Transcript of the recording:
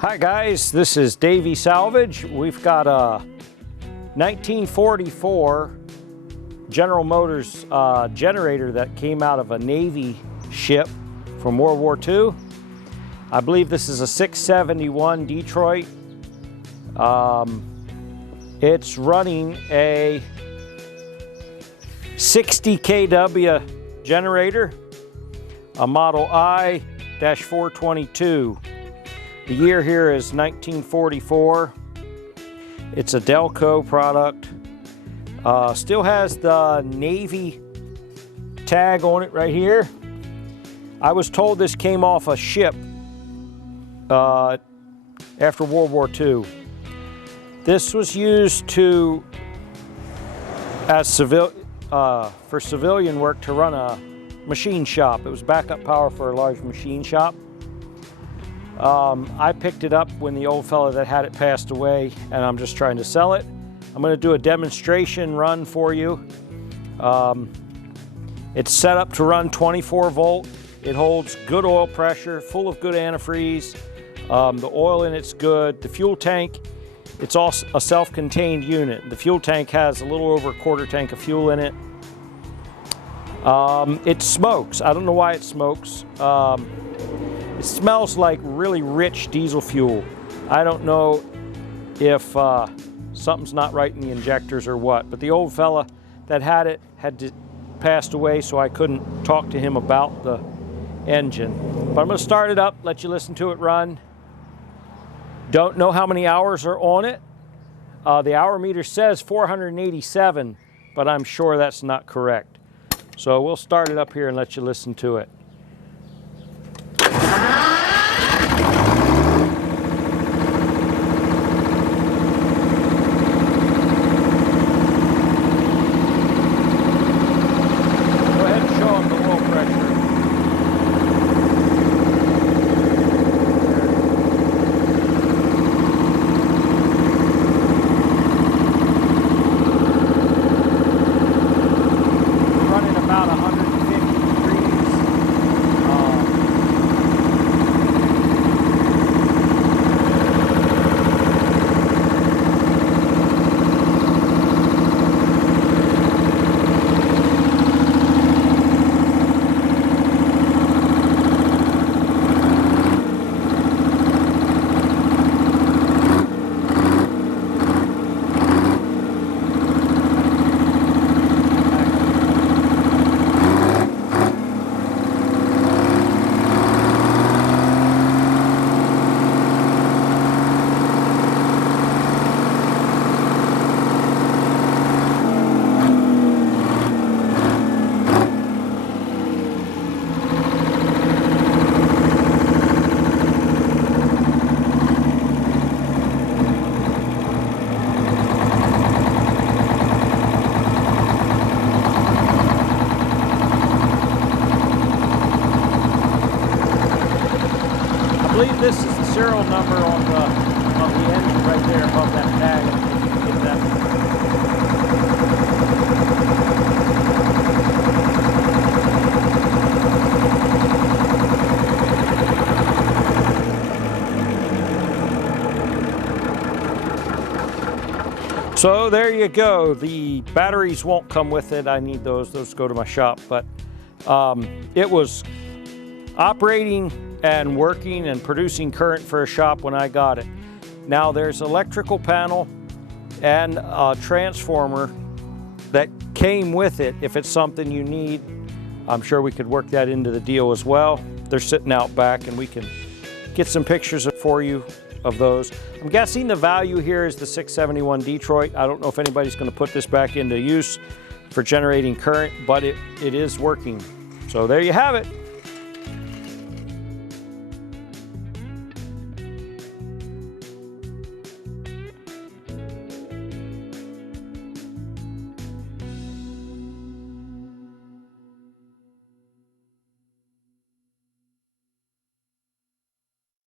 Hi guys, this is Davey Salvage. We've got a 1944 General Motors generator that came out of a Navy ship from World War II. I believe this is a 671 Detroit. It's running a 60 kW generator, a Model I-422. The year here is 1944. It's a Delco product. Still has the Navy tag on it right here. I was told this came off a ship after World War II. This was used for civilian work to run a machine shop. It was backup power for a large machine shop. I picked it up when the old fella that had it passed away, and I'm just trying to sell it. I'm going to do a demonstration run for you. It's set up to run 24 volt. It holds good oil pressure, full of good antifreeze. The oil in it's good. The fuel tank, it's also a self-contained unit. The fuel tank has a little over a quarter tank of fuel in it. It smokes. I don't know why it smokes. It smells like really rich diesel fuel. I don't know if something's not right in the injectors or what, but the old fella that had it had passed away, so I couldn't talk to him about the engine. But I'm going to start it up, let you listen to it run. Don't know how many hours are on it. The hour meter says 487, but I'm sure that's not correct. So we'll start it up here and let you listen to it. I believe this is the serial number on the engine right there above that tag. If you can get that. So there you go. The batteries won't come with it. I need those. Those go to my shop. But it was operating and working and producing current for a shop when I got it. Now there's electrical panel and a transformer that came with it. If it's something you need, I'm sure we could work that into the deal as well. They're sitting out back and we can get some pictures for you of those. I'm guessing the value here is the 671 Detroit. I don't know if anybody's going to put this back into use for generating current, but it is working. So there you have it.